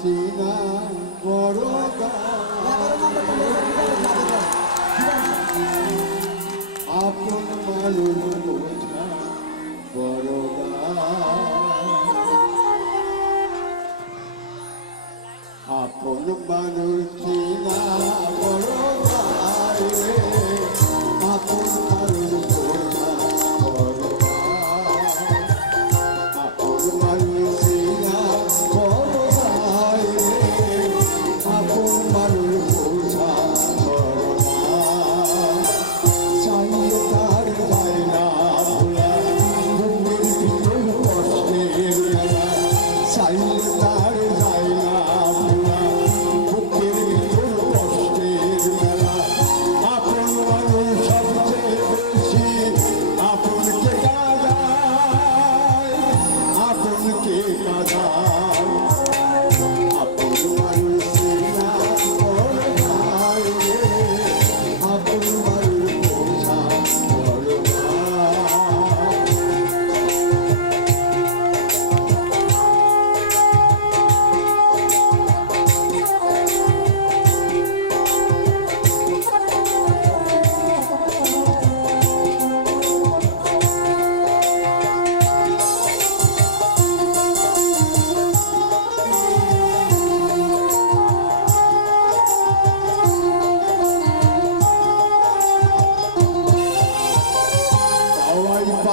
সিনা বড় আপন মানুষ বোঝা বড় আপন মানুষ সিনা বড়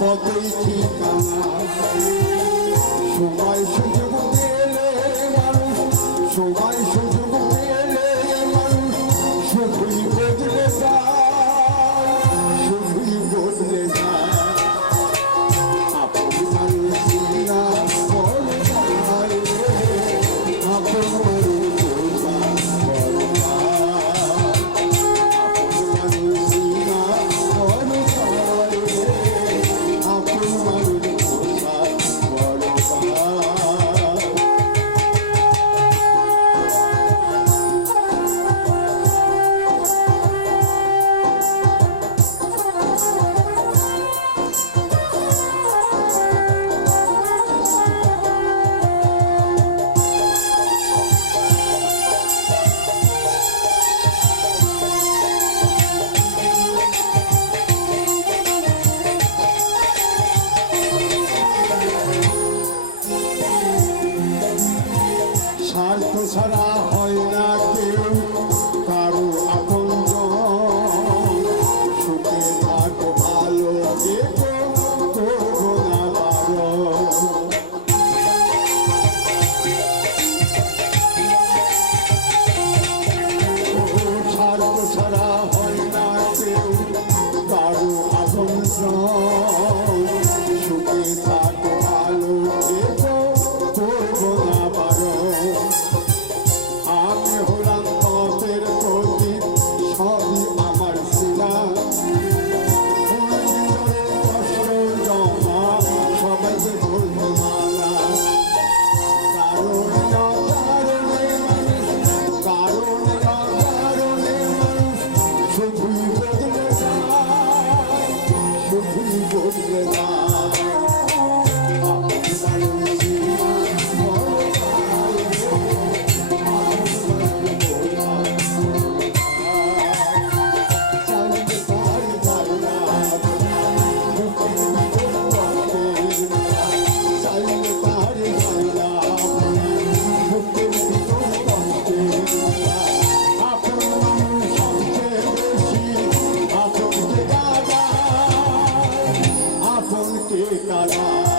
ততই ঠিকানা। সময় সুযোগ song. 我不会怕。কালা